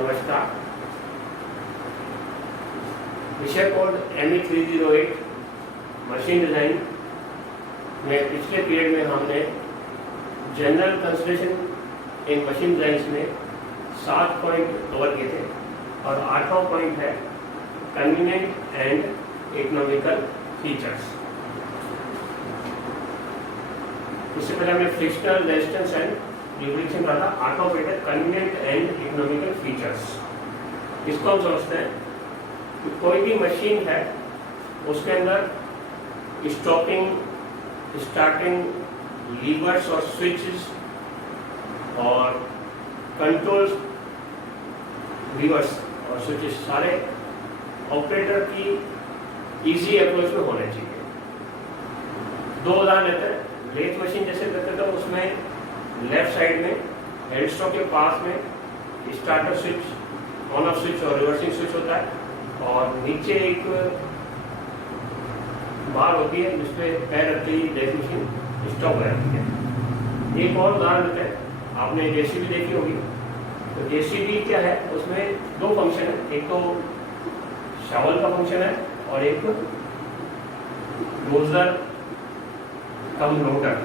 नमस्कार। विषय code ME308 machine design में पिछले पीरियड में हमने general consideration in machine design में 7 पॉइंट कवर किए थे और 8वां पॉइंट है कन्वीनियंट एंड इकोनॉमिकल फीचर्स। इससे पहले हमने फ्रिक्शनल रेजिस्टेंस एंड ल्यूब्रिकेशन कहा था। 8वां पॉइंट है कन्वीनियंट एंड इकोनॉमिकल फीचर्स। इसको हम समझते हैं कि कोई भी मशीन है उसके अंदर स्टॉपिंग, स्टार्टिंग, लीवर्स और स्विचेस और कंट्रोल्स, लीवर्स और स्विचेस सारे ऑपरेटर की इजी अप्रोच में होने चाहिए। दो उदाहरण लेते हैं। लेथ मशीन जैसे करते तो उसमें लेफ्ट साइड में हेड स्टॉक के पास में starter switch, on off switch और रिवर्सिंग स्विच होता है और नीचे एक बार होती है जिसपे पैर रखते ही लेथ मशीन स्टॉप हो जाती है। एक और उदाहरण देते हैं। आपने जेसीबी देखी होगी, तो जेसीबी क्या है, उसमें दो फंक्शन है। एक तो शावल का फंक्शन है और एक डोजर कम लोडर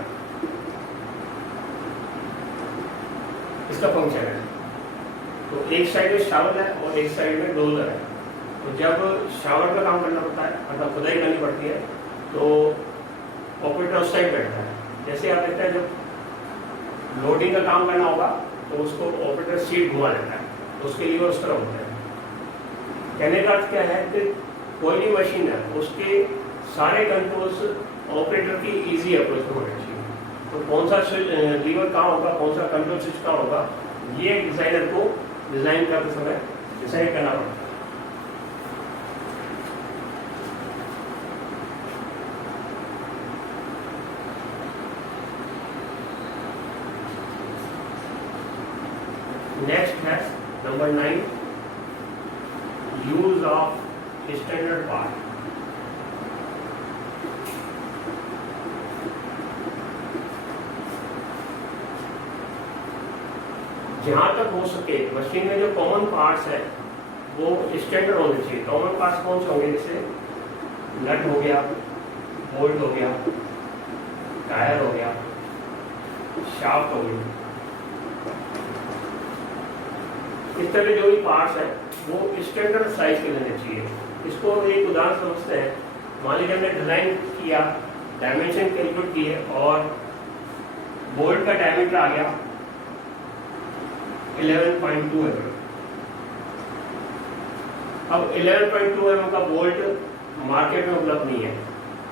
इसका फंक्शन है। तो एक साइड में शावर है और एक साइड में डोजर है। तो जब शावर का काम करना पड़ता है मतलब खुदाई करनी पड़ती है तो ऑपरेटर उस साइड बैठता है। जैसे आप देखते हैं जब लोडिंग का काम करना होगा तो उसको ऑपरेटर सीट घुमा देता है, तो उसके लिए उस तरह होता है। कहने का अर्थ क्या है कि कोई भी मशीन है उसके सारे कंट्रोल्स ऑपरेटर की इजी अप्रोच में होना चाहिए। तो कौन सा लीवर कहाँ होगा, कौन सा कंट्रोल स्विच कहाँ होगा, ये डिजाइनर को डिजाइन करते समय डिसाइड करना पड़ता है। नेक्स्ट है number 9, use of standard part. जहाँ तक हो सके मशीन में जो कॉमन पार्ट्स है वो स्टैंडर्ड होने चाहिए। कॉमन पार्ट्स कौन से होंगे, जैसे नट हो गया, बोल्ट हो गया, टायर हो गया, शाफ्ट हो गया। इस तरह जो भी पार्ट्स है वो स्टैंडर्ड साइज के लेने चाहिए। इसको एक उदाहरण समझते हैं। मान लीजिए हमने डिजाइन किया, डायमेंशन कैलकुलेट किए और बोल्ट का डायमीटर आ गया 11.2 mm। अब 11.2 mm का बोल्ट मार्केट में उपलब्ध नहीं है,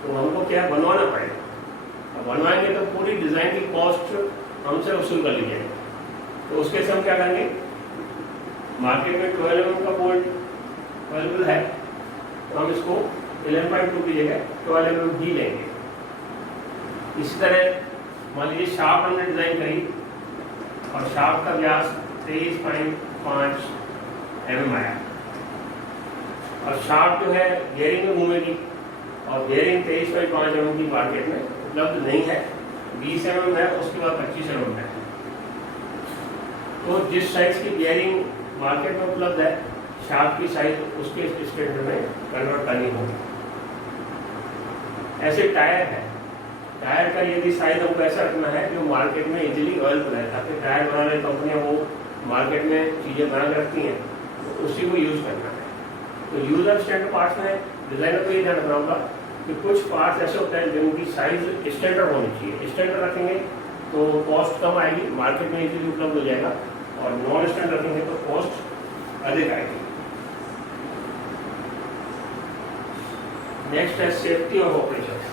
तो हमको क्या बनवाना पड़ेगा। अब बनवाएंगे तो पूरी डिजाइन की कॉस्ट हमसे वसूल कर ली जाएगी। तो उसके से हम क्या करेंगे, मार्केट में 12 mm का बोल्ट अवेलेबल है तो हम इसको 11.2 की जगह 12 mm ही लेंगे। इसी तरह मान लीजिए शाफ्ट हमने डिजाइन करी और शाफ्ट का व्यास 23.5 mm आया और शाफ्ट जो है बेयरिंग में घूमेगी और बेयरिंग 23.5 mm की मार्केट में उपलब्ध नहीं है। 20 mm है, उसके बाद 25 mm है। तो जिस साइज की बेयरिंग मार्केट में उपलब्ध है, शाफ्ट की साइज उसके स्टैंडर्ड में कन्वर्ट करनी होगी। ऐसे टायर है, टायर का यदि साइज हमको ऐसा रखना है जो मार्केट में इजीली अवेलेबल है, ताकि टायर बनाने कंपनियां वो मार्केट में चीज़ें बना के रखती हैं, तो उसी को यूज़ करना है। तो यूज ऑफ स्टैंडर्ड पार्ट्स में डिजाइनर को ये ध्यान रखना होगा कि कुछ पार्ट्स ऐसे होते हैं जिनकी साइज स्टैंडर्ड होनी चाहिए। स्टैंडर्ड रखेंगे तो कॉस्ट कम आएगी, मार्केट में इजीली उपलब्ध हो जाएगा, और नॉन स्टैंडर्ड रखेंगे तो कॉस्ट अधिक आएगी। नेक्स्ट है सेफ्टी ऑफ ऑपरेशन।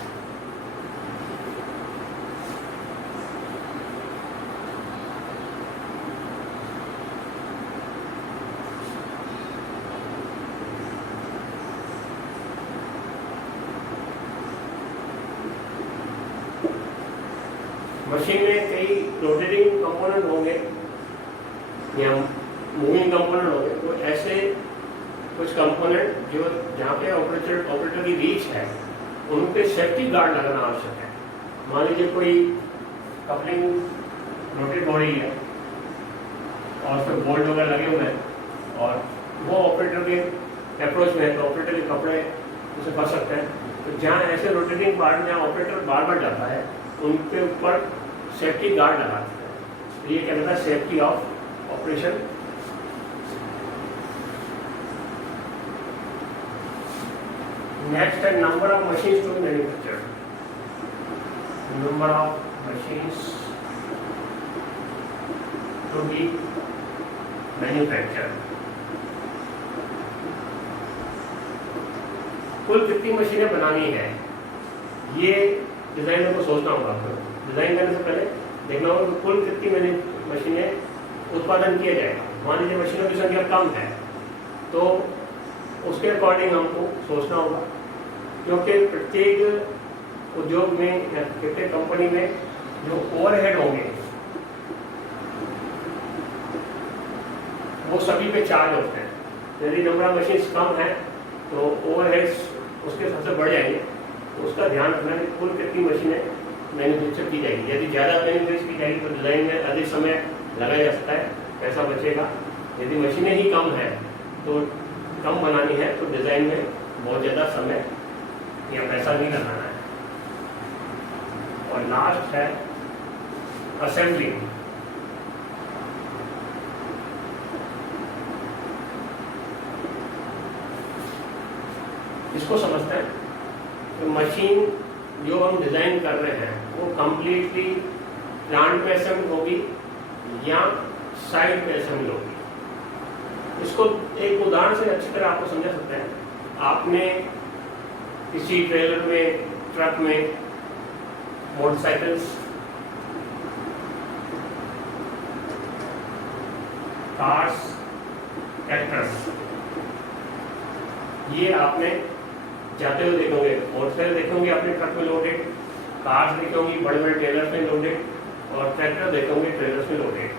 मशीन में कई रोटेटिंग कंपोनेंट होंगे या मूविंग कंपोनेंट होंगे, तो ऐसे कुछ कंपोनेंट जो जहाँ पे ऑपरेटर की रीच है उन पे सेफ्टी गार्ड लगाना आवश्यक है। मान लीजिए कोई कपलिंग रोटेट हो रही है और उस पर बोल्ट वगैरह लगे हुए हैं, और वो ऑपरेटर के अप्रोच में है तो ऑपरेटर के कपड़े उसे फंस सकते हैं। तो जहाँ ऐसे रोटेटिंग पार्ट जहाँ ऑपरेटर बार बार जाता है उनके ऊपर सेफ्टी गार्ड लगाते हैं। तो ये क्या कहता है, सेफ्टी ऑफ ऑपरेशन। नेक्स्ट है number of machines to be manufactured. Number of machines to be manufactured. कुल कितनी मशीनें बनानी है, ये डिजाइनर को सोचना होगा। आपको डिजाइन करने से पहले देखना होगा कि कुल कितनी मशीनें उत्पादन किया जाएगा। मान लीजिए मशीनों की संख्या कम है तो उसके अकॉर्डिंग हमको सोचना होगा, क्योंकि प्रत्येक उद्योग में या प्रत्येक कंपनी में जो ओवरहेड होंगे वो सभी पे चार्ज होते हैं। यदि नंबर ऑफ मशीन कम है तो ओवरहेड्स उसके सबसे बढ़ जाएंगे। तो उसका ध्यान रखना है कुल कितनी मशीनें मैन्युफैक्चर की जाएगी। यदि ज़्यादा मैन्युफैक्चर की जाएगी तो डिज़ाइन में अधिक समय लगाया जा सकता है, पैसा बचेगा। यदि मशीनें ही कम है तो कम बनानी है तो डिज़ाइन में बहुत ज़्यादा समय या पैसा नहीं लगाना है। और लास्ट है असेंबली। इसको समझते हैं कि मशीन जो हम डिज़ाइन कर रहे हैं वो कंप्लीटली प्लांट में असेंबल होगी या साइड पे असेंबल होगी। इसको एक उदाहरण से अच्छी तरह आपको समझा सकते हैं। आपने किसी ट्रेलर में, ट्रक में, मोटरसाइकिल्स, कार्स, ट्रैक्टर्स, ये आपने जाते हुए देखोगे। मोटरसाइकिल देखोगे अपने ट्रक में लोडेड, कार्स देखोगे बड़े बड़े ट्रेलर्स में लोडेड, और ट्रैक्टर देखोगे ट्रेलर्स में लोडेड।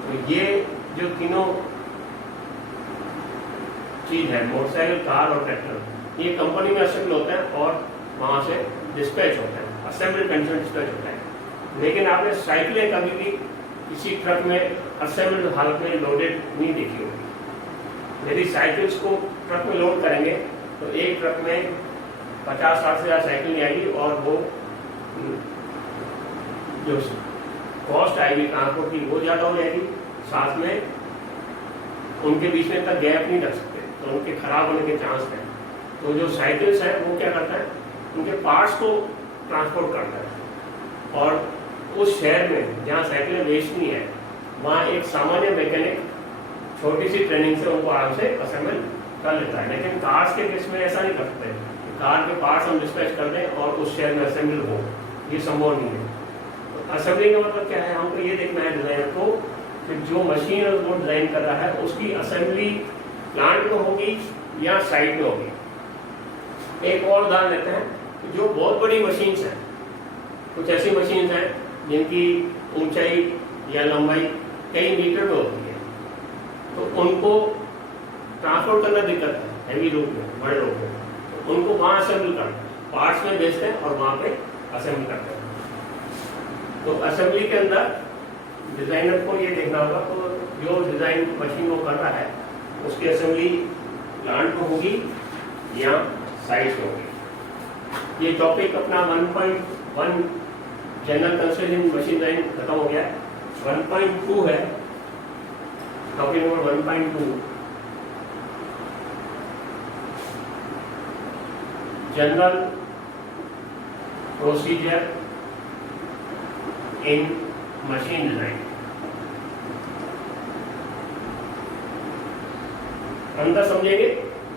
तो ये जो तीनों चीज है, मोटरसाइकिल, कार और ट्रैक्टर, ये कंपनी में असेंबल होते हैं और वहां से डिस्पैच होते हैं, असेंबल कंडीशन डिस्पैच होता है। लेकिन आपने साइकिलें कभी भी किसी ट्रक में असेंबल हालत में लोडेड नहीं देखी होगी। यदि साइकिल्स को ट्रक में लोड करेंगे तो एक ट्रक में 50-60 से ज़्यादा साइकिल नहीं आएगी और वो जो कॉस्ट आएगी ट्रांसपोर्ट की वो ज़्यादा हो जाएगी। साथ में उनके बीच में इतना गैप नहीं रख सकते तो उनके खराब होने के चांस हैं। तो जो साइकिल्स है वो क्या करता है, उनके पार्ट्स को ट्रांसपोर्ट करता है और उस शहर में जहाँ साइकिलें बेचनी है वहाँ एक सामान्य मैकेनिक छोटी सी ट्रेनिंग से उनको आराम से असेंबल कर लेता है। लेकिन कार्स के केस में ऐसा नहीं कर सकते। कार के पार्ट्स हम डिस्पैच कर दें और उस शहर में असेंबल हो, ये संभव नहीं है। तो असेंबली का मतलब क्या है, हमको ये देखना है डिजाइनर को कि जो मशीन वो डिजाइन कर रहा है उसकी असेंबली प्लांट में होगी या साइट में होगी। एक और उदाहरण लेते हैं, जो बहुत बड़ी मशीन्स हैं, कुछ ऐसी मशीन्स हैं जिनकी ऊंचाई या लंबाई कई मीटर में होती है, तो उनको ट्रांसपोर्ट करना दिक्कत है हैवी रूप में, बड़े रूप में। तो उनको वहाँ असेंबल करते हैं, पार्ट्स में बेचते हैं और वहाँ पे असेंबल करते हैं। तो असेंबली के अंदर डिजाइनर को ये देखना होगा तो जो डिजाइन मशीन वो कर रहा है उसकी असेंबली प्लांट में होगी या साइट में होगी। ये टॉपिक अपना 1.1 जनरल कंस्ट्रक्शन मशीन डिजाइन खत्म हो गया है। 1.2 है टॉपिक नंबर 1.2 जनरल प्रोसीजर इन मशीन डिजाइन। अंदर समझेंगे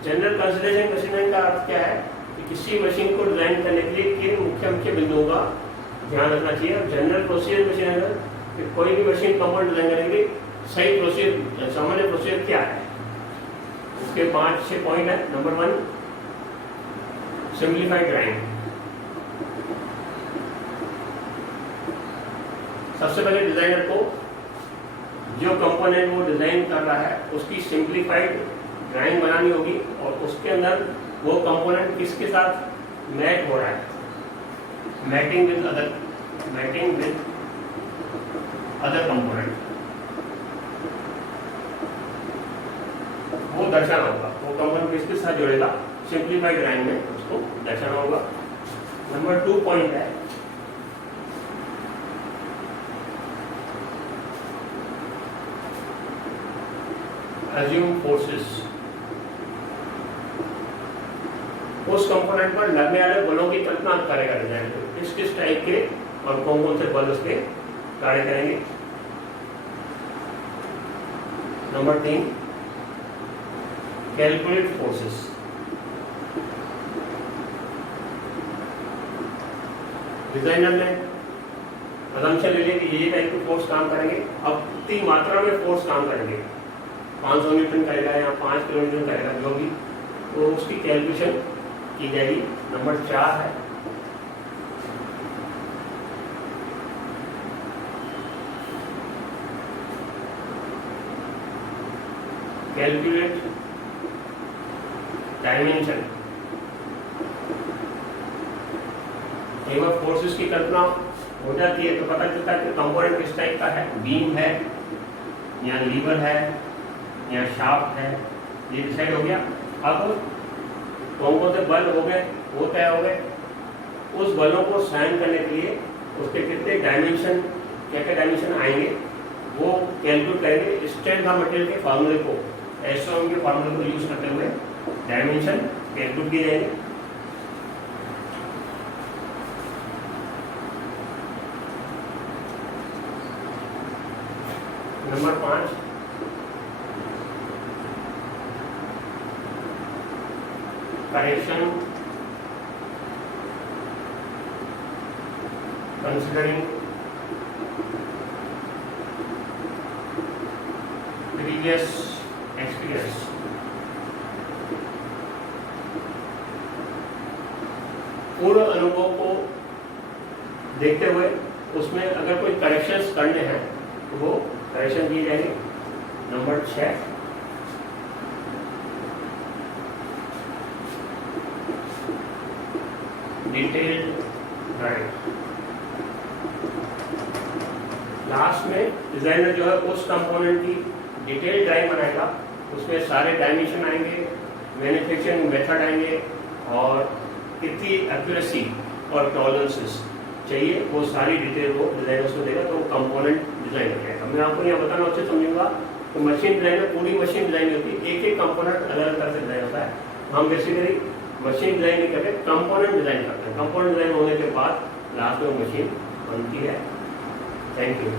जनरल कंसिडरेशन मशीन डिजाइन का अर्थ क्या है कि किसी मशीन को डिजाइन करने के लिए किन मुख्य बिंदुओं का ध्यान रखना चाहिए। और जनरल प्रोसीजर मशीन कि कोई भी मशीन कंपोनेंट डिजाइन करने के लिए सही प्रोसीजर, सामान्य प्रोसीजर क्या है, उसके 5-6 पॉइंट है। Number 1 simplified drawing. सबसे पहले डिजाइनर को जो कंपोनेंट वो डिजाइन कर रहा है उसकी सिंप्लीफाइड ड्राइंग बनानी होगी और उसके अंदर वो कंपोनेंट किसके साथ मैच हो रहा है, मैटिंग विद अदर कंपोनेंट। वो दर्शाना होगा। वो कंपोनेंट किसके साथ जुड़ेगा, सिंप्लीफाइड ड्राइंग में उसको दर्शाना होगा। नंबर 2 पॉइंट है assume forces। उस कंपोनेंट पर लगने वाले बलों की कल्पना करेगा डिजाइन में, किस टाइप के और कौन कौन से बल उसके कार्य करेंगे। Number 3 calculate forces. डिजाइनर ने असम्पशन ले लिया कि ये टाइप के फोर्स काम करेंगे, अब कितनी मात्रा में फोर्स काम करेंगे, 500 न्यूटन करेगा या 5 किलो न्यूटन करेगा, जो भी, तो उसकी कैलकुलेशन की जाएगी। नंबर 4 है कैलकुलेट डायमेंशन। एक बार फोर्सेस की कल्पना हो जाती है तो पता चलता है कि कंपोनेंट किस टाइप का है, बीम है या लीवर है या शाफ्ट है, ये डिसाइड हो गया। अब कौन कौन से बल हो गए वो तय हो गए, उस बलों को साइन करने के लिए उसके कितने डायमेंशन, क्या क्या डायमेंशन आएंगे वो कैलकुलेट करेंगे। स्ट्रेंथ ऑफ मटेरियल के फार्मूले को, एसओएम के फार्मूले को यूज करते हुए डायमेंशन कैलकुलेट किए जाएंगे। Number 5 correction considering previous experience. पूर्व अनुभव को देखते हुए उसमें अगर कोई करेक्शंस करने हैं तो वो करेक्शन किए जाएंगे। Number 6 detailed drawing. लास्ट में डिजाइनर जो है उस कंपोनेंट की डिटेल ड्राइंग बनाएगा, उसमें सारे डायमेंशन आएंगे, मैन्युफैक्चरिंग मेथड आएंगे और कितनी एक्यूरेसी और टॉलरेंसेस चाहिए वो सारी डिटेल वो डिजाइनर को देगा, तो कंपोनेंट डिजाइन हो जाएगा। मैं आपको यहाँ बताना अच्छे समझूंगा तो मशीन डिजाइन में पूरी मशीन डिजाइन होती है, एक एक कंपोनेंट अलग अलग तरह से डिजाइन होता है। हम बेसिकली मशीन डिजाइन नहीं करते, कंपोनेंट डिजाइन करते हैं। कंपोनेंट डिजाइन होने के बाद लास्ट में मशीन बनती है। Thank you.